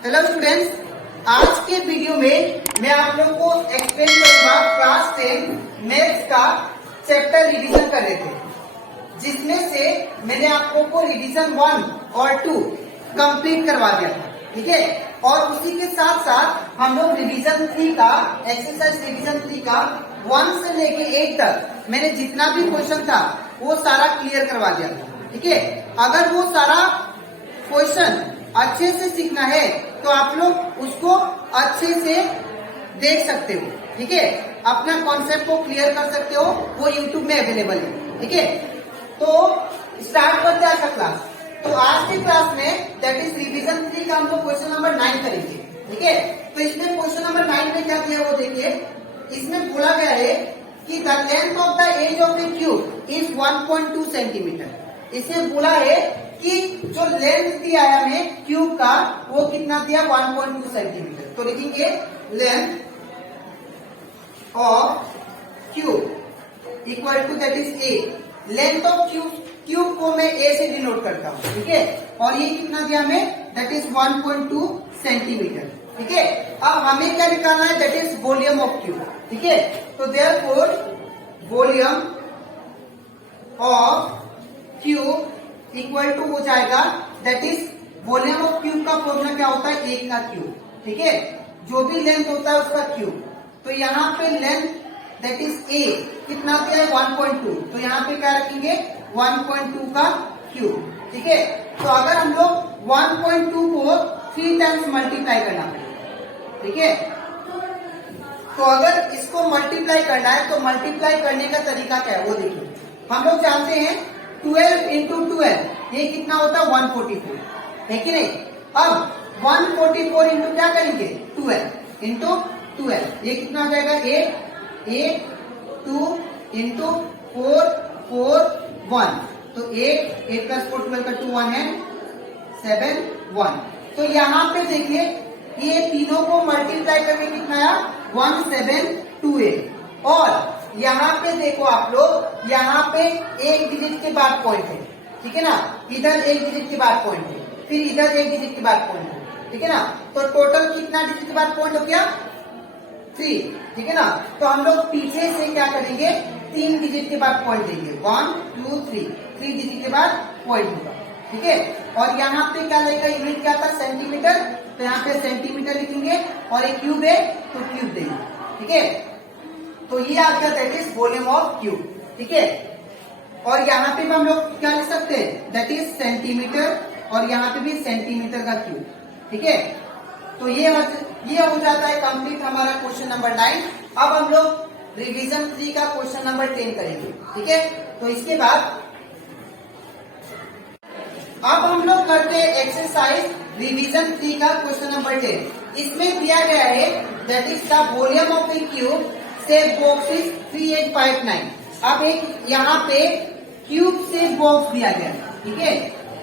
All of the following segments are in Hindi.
हेलो स्टूडेंट्स, आज के वीडियो में मैं आप लोगों को एक्सप्लेन करूंगा क्लास 10 मैथ्स का चैप्टर रिवीजन कर रहे थे, जिसमें से मैंने आप लोगों को रिवीजन 1 और 2 कंप्लीट करवा दिया था। ठीक है, और उसी के साथ साथ हम लोग रिवीजन 3 का एक्सरसाइज रिवीजन 3 का 1 से लेके 8 तक मैंने जितना भी क्वेश्चन था वो सारा क्लियर करवा दिया था। ठीक है, अगर वो सारा क्वेश्चन अच्छे से सीखना है तो आप लोग उसको अच्छे से देख सकते हो। ठीक है, अपना कॉन्सेप्ट को क्लियर कर सकते हो, वो यूट्यूब में अवेलेबल है। ठीक है, तो स्टार्ट करते हैं आज का क्लास। तो आज की क्लास में दैट इज रिवीजन 3 का हम लोग क्वेश्चन नंबर 9 करेंगे। ठीक है, तो इसमें क्वेश्चन नंबर 9 में क्या दिया वो देखिए। इसमें बोला गया है कि the length of the edge of a cube is 1.2 centimetre. इसमें बोला है कि जो लेंथ दिया है हमें क्यूब का वो कितना दिया 1.2 सेंटीमीटर। तो लिखेंगे length of cube equal to that is a. Length of cube को मैं ए से डिनोट करता हूं। ठीक है, और ये कितना दिया हमें दैट इज 1.2 सेंटीमीटर। ठीक है, अब हमें क्या निकालना है that is volume of cube. ठीक है, तो therefore volume of cube equal to हो जाएगा that is volume of cube का फॉर्मूला क्या होता है, एक का क्यूब। ठीक है, जो भी लेंथ होता है उसका क्यूब। तो यहाँ पे लेंथ दैट इज ए कितना दिया है 1.2, तो यहाँ पे क्या रखेंगे 1.2 का क्यूब। ठीक है, तो अगर हम लोग 1.2 को 3 टाइम्स मल्टीप्लाई करना पड़ेगा। ठीक है, तो अगर इसको मल्टीप्लाई करना है तो मल्टीप्लाई करने का तरीका क्या है वो देखिए। हम लोग जानते हैं 12 इंटू 12 ये कितना होता है 144, है कि नहीं। अब 144 इंटू क्या करेंगे 12 इंटू 12 ये कितना हो जाएगा 8 2 इंटू 4 4 1। तो 8 प्लस 4 12 का 2 1 है 7 1। तो यहाँ पे देखिए ये तीनों को मल्टीप्लाई करके कितना आया 1728। और यहाँ पे देखो आप लोग, यहाँ पे एक डिजिट के बाद पॉइंट है। ठीक है ना, इधर एक डिजिट के बाद पॉइंट है, फिर इधर एक डिजिट के बाद पॉइंट है। ठीक है ना, तो टोटल कितना डिजिट के बाद पॉइंट हो गया 3। ठीक है ना, तो हम लोग पीछे से क्या करेंगे 3 डिजिट के बाद पॉइंट देंगे 1 2 3 डिजिट के बाद पॉइंट होगा। ठीक है, और यहाँ पे क्या लगेगा यूनिट क्या था सेंटीमीटर, तो यहाँ पे सेंटीमीटर लिखेंगे और एक क्यूब है तो क्यूब देंगे। ठीक है, तो ये आ गया that is volume of cube. ठीक है, और यहाँ पे भी हम लोग क्या लिख सकते हैं दैट इज सेंटीमीटर, और यहाँ पे भी सेंटीमीटर का क्यूब। ठीक है, तो ये हो जाता है कंप्लीट हमारा क्वेश्चन नंबर 9। अब हम लोग रिवीजन 3 का क्वेश्चन नंबर 10 करेंगे। ठीक है, तो इसके बाद अब हम लोग करते हैं एक्सरसाइज रिवीजन 3 का क्वेश्चन नंबर 10। इसमें दिया गया है that is the volume of a cube से बॉक्स इज 3859। अब एक यहाँ पे क्यूब से बॉक्स दिया गया। ठीक है,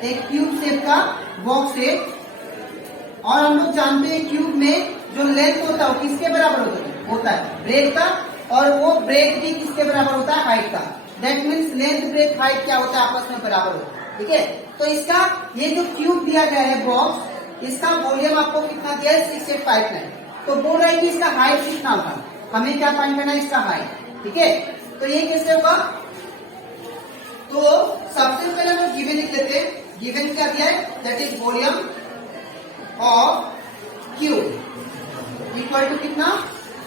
एक क्यूब शेप का बॉक्स है, और हम लोग जानते हैं क्यूब में जो लेंथ होता है वो किसके बराबर होता है ब्रेड का, और वो ब्रेड भी किसके बराबर होता है हाइट का। That means length bread height क्या होता है आपस में बराबर होता है। ठीक है, तो इसका ये जो क्यूब दिया गया है बॉक्स, इसका वॉल्यूम आपको कितना दिया है 6859। तो बोल रहा है कि इसका हाइट कितना होगा, हमें क्या फाइंड करना है इसका हाइट। ठीक है, तो ये कैसे होगा, तो सबसे पहले हम गिवन लिख लेते हैं। गिवन क्या दिया है that is volume of cube equal to कितना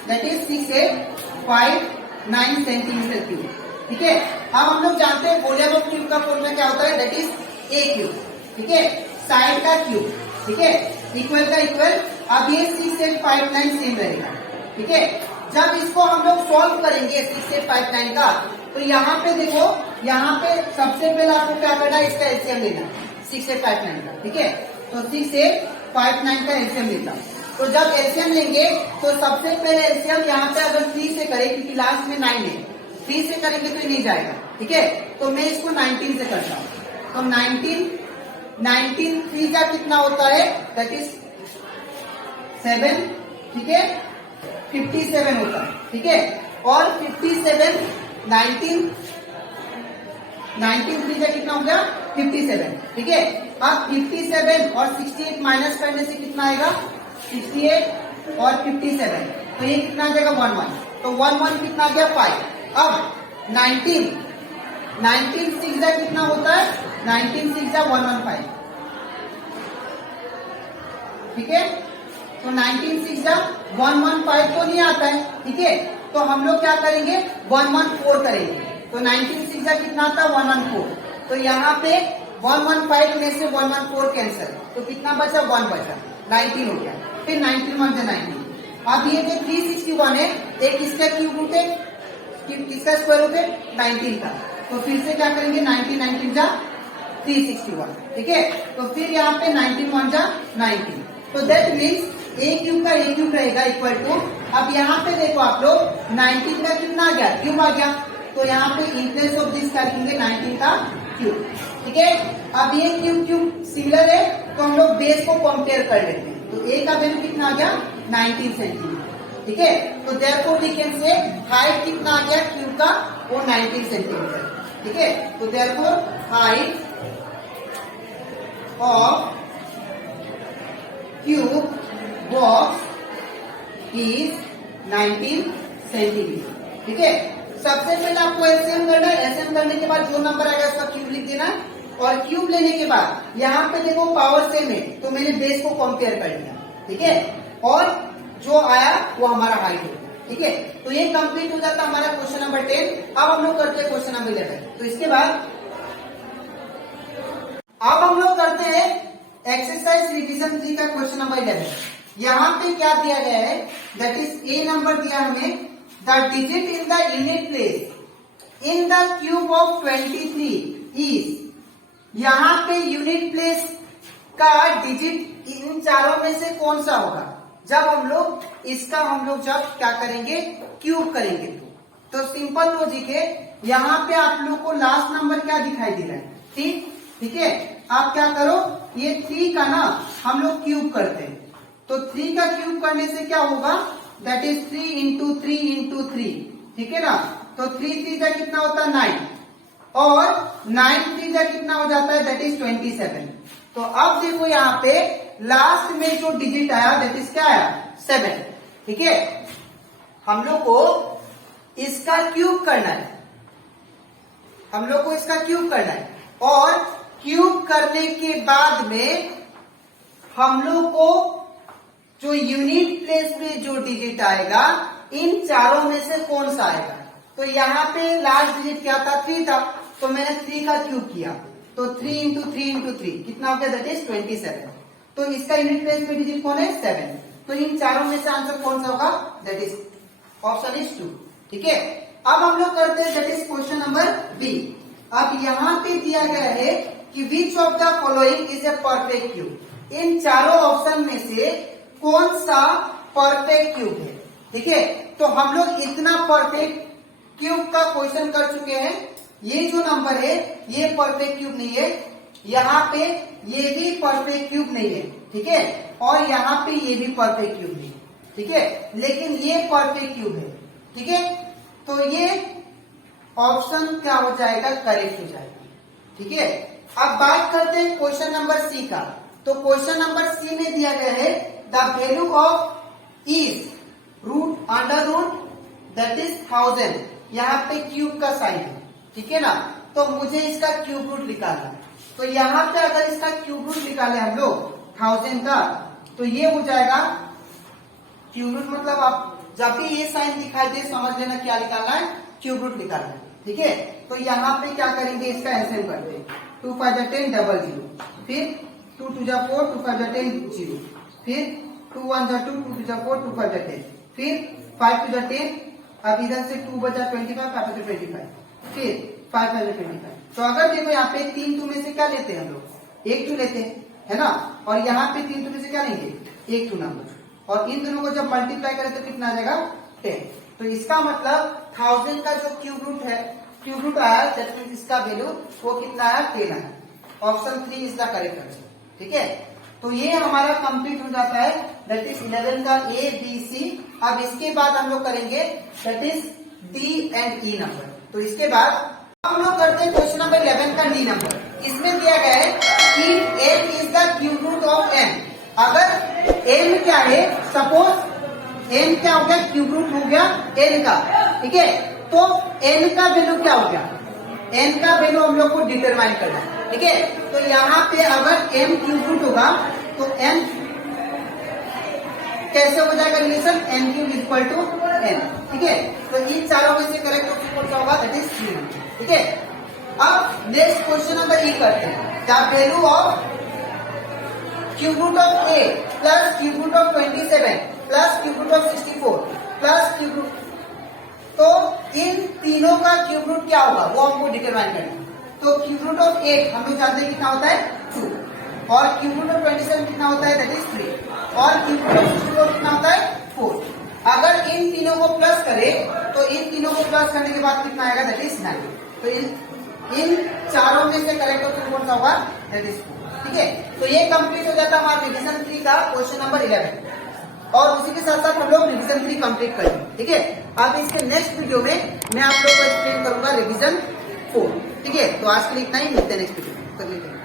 दैट इज 6859 सेंटीमीटर क्यूब। ठीक है, अब हम लोग जानते हैं वॉल्यूम ऑफ क्यूब का फॉर्मूला क्या होता है दैट इज ए क्यूब। ठीक है, साइड का क्यूब। ठीक है, इक्वल का इक्वल। अब ये 6859 सेम रहेगा। ठीक है, जब इसको हम लोग सॉल्व करेंगे 6859 का, तो यहाँ पे देखो, यहाँ पे सबसे पहले आपको क्या करना है इसका एलसीएम लेना 6859 का। ठीक है, तो 6859 का एलसीएम लेता। तो जब एलसीएम लेंगे तो सबसे पहले एलसीएम यहाँ पे अगर 3 से करें, क्योंकि लास्ट में 9 है, 3 से करेंगे तो नहीं जाएगा। ठीक है, तो मैं इसको 19 से करता हूँ। तो 19 3 का कितना होता है दैट इज 7। ठीक है, 57 होता है। ठीक है, और 57 19 3 का कितना हो गया 57। ठीक है, अब 57 और 68 माइनस करने से कितना आएगा? 68 और 57, तो ये कितना आ जाएगा? 11, तो 11 कितना आ गया? 5। अब 19 6 जा कितना होता है? 19 6 जा 115, ठीक है। तो 19 6 जा 115 तो नहीं आता है, ठीक है। तो हम लोग क्या करेंगे? 114 करेंगे। तो 19 6 जा कितना आता है? 114। तो यहाँ पे 115 में से 114 कैंसिल, तो कितना बचा? 1 बचा, 19 हो गया। फिर 19 1 जा 19। अब ये जो 361 है, एक इसका क्यूब रूट है, किसका स्क्वायर रूट है? 19 का। तो फिर से क्या करेंगे? 19 19 जा 361, ठीक है। तो फिर यहाँ पे 19 1 जा 19, तो दैट मीन्स ए क्यूब का ए क्यूब रहेगा इक्वल टू, अब यहाँ पे देखो आप लोग 19 का कितना आ गया? क्यूब आ गया। तो यहाँ पे इन प्लेस ऑफ दिस क्या लिखेंगे? 19 का क्यूब, ठीक है। अब ये क्यूब क्यूब सिमिलर है, तो हम लोग बेस को कंपेयर कर लेते हैं। तो ए का वैल्यू कितना आ गया? 19 सेंटीमीटर, ठीक है। तो therefore we can say height कितना आ गया क्यूब का? वो 19 सेंटीमीटर, ठीक है। तो therefore height of cube box is 19 centimetre, ठीक है। सबसे पहले आपको एलसीएम करना है, एलसीएम करने के बाद जो नंबर आएगा उसका क्यूब लिख देना है, और क्यूब लेने के बाद यहाँ पे देखो पावर सेम है, तो मैंने बेस को कंपेयर कर लिया, ठीक है। और जो आया वो हमारा हाइट है, ठीक है। तो ये कंप्लीट हो जाता है हमारा क्वेश्चन नंबर 10। अब हम लोग करते हैं क्वेश्चन नंबर 11। तो इसके बाद अब हम लोग करते हैं एक्सरसाइज रिवीजन 3 का क्वेश्चन नंबर 11। यहाँ पे क्या दिया गया है? दैट इज ए नंबर दिया हमें, the digit in the unit place in the cube of 23 is, यहाँ पे यूनिट प्लेस का डिजिट इन चारों में से कौन सा होगा? जब हम लोग इसका जब क्या करेंगे? क्यूब करेंगे। तो सिंपल लॉजिक है, यहाँ पे आप लोग को लास्ट नंबर क्या दिखाई दे रहा है? 3, ठीक है। आप क्या करो, ये 3 का ना हम लोग क्यूब करते हैं, तो 3 का क्यूब करने से क्या होगा? दैट इज 3 इंटू 3 इंटू 3, ठीक है ना। तो 3 3 का कितना होता है? 9, और 9 3 का कितना हो जाता है? That is 27। तो अब देखो यहाँ पे लास्ट में जो डिजिट आया दैट इज क्या आया? 7, ठीक है। हम लोग को इसका क्यूब करना है, हम लोग को इसका क्यूब करना है, और क्यूब करने के बाद में हम लोग को जो यूनिट प्लेस में जो डिजिट आएगा इन चारों में से कौन सा आएगा? तो यहाँ पे लास्ट डिजिट क्या था? 3 था, तो मैंने 3 का क्यूब किया, तो 3 इंटू 3 इंटू 3 कितना हो गया? That is 27। तो इसका यूनिट प्लेस में डिजिट कौन है? 7। तो इन चारों में से आंसर कौन सा होगा? दैट इज ऑप्शन इज 2, ठीक है। अब हम लोग करते हैं that is question number B. अब यहाँ पे दिया गया है कि which of the following is a perfect cube. इन चारों ऑप्शन में से कौन सा परफेक्ट क्यूब है, ठीक है। तो हम लोग इतना परफेक्ट क्यूब का क्वेश्चन कर चुके हैं। ये जो नंबर है ये परफेक्ट क्यूब नहीं है, यहाँ पे ये भी परफेक्ट क्यूब नहीं है, ठीक है, और यहाँ पे ये भी परफेक्ट क्यूब नहीं है, ठीक है, लेकिन ये परफेक्ट क्यूब है, ठीक है। तो ये ऑप्शन क्या हो जाएगा? करेक्ट हो जाएगा, ठीक है। अब बात करते हैं क्वेश्चन नंबर सी का। तो क्वेश्चन नंबर सी में दिया गया है the value of is root under root that is 1000। यहाँ पे क्यूब का साइन है, ठीक है ना। तो मुझे इसका क्यूब रूट निकालना है। तो यहाँ पे अगर इसका क्यूब रूट निकाले हम लोग 1000 का, तो ये हो जाएगा क्यूब रूट, मतलब आप जब भी ये साइन दिखाई दे समझ लेना क्या निकालना है? क्यूब रूट निकालना है, ठीक है। तो यहाँ पे क्या करेंगे? इसका एलसीएम करते हैं। 2 5 जा 10 डबल 0, फिर 2 2 जा 4 2 5 जा 10 0, फिर 2 1 जा 2 2 2 जा 4 2 5 जा 10, फिर 5 2 जा 10, अब इधर से 2 बचा 25 5 बचा 25, फिर 5 5 जा 25। तो अगर देखो यहाँ पे 3 2 में से क्या लेते हैं हम लोग? 1 2 लेते हैं, है ना। और यहाँ पे 3 2 में से क्या लेंगे? 1 2 नंबर, और इन दोनों को जब मल्टीप्लाई करें तो कितना आ जाएगा? 10। तो इसका मतलब 1000 का जो क्यूब रूट है, क्यूब रूट आया, दैट मींस इसका वैल्यू वो कितना आया? 10 आया। Option 3 is the correct answer, ठीक है। तो ये हमारा कंप्लीट हो जाता है, दैट इज 11 का ए बी सी। अब इसके बाद हम लोग करेंगे that is D and E number. तो इसके बाद हम लोग करते हैं क्वेश्चन नंबर 11 का डी नंबर। इसमें दिया गया है कि m is the cube root of n। अगर m क्या है, सपोज m क्या हो गया, क्यूब रूट हो गया n का, ठीक है। तो n का वैल्यू क्या हो गया, n का वैल्यू हम लोग को डिटरमाइन करना है, ठीक है। तो यहाँ पे अगर m क्यूब रूट होगा तो n कैसे हो जाएगा relation, n cube equal to n, ठीक है। तो इन चारों में से करेक्ट ऑप्शन कौन सा होगा, दैट इज 3, ठीक है। अब नेक्स्ट क्वेश्चन नंबर ई करते हैं। The value of cube root of a plus cube root of 27 plus cube root of 64 plus cube root, तो इन तीनों का क्यूब रूट क्या होगा वो हमको डिटरमाइन करना है। तो क्यूब रूट ऑफ 8 हम लोग जानते हैं कितना होता है 2, और क्यूब रूट ऑफ 27 कितना होता है, दैट इज 3, और क्यूब रूट ऑफ 64 कितना होता है 4। अगर इन तीनों को प्लस करें तो इन तीनों को प्लस करने के बाद कितना आएगा, दैट इज 9। तो इन चारों में से करेक्ट ऑप्शन कौन सा होगा, दैट इज 4, ठीक है। तो ये कंप्लीट हो जाता है हमारा रिविजन 3 का क्वेश्चन नंबर 11, और उसी के साथ साथ हम लोग रिविजन 3 कंप्लीट करेंगे, ठीक है। अब इसके नेक्स्ट वीडियो में मैं आप लोग को एक्सप्लेन करूंगा रिविजन 4, ठीक है। तो आज के लिए इतना ही, मिलते हैं नेक्स्ट वीडियो में।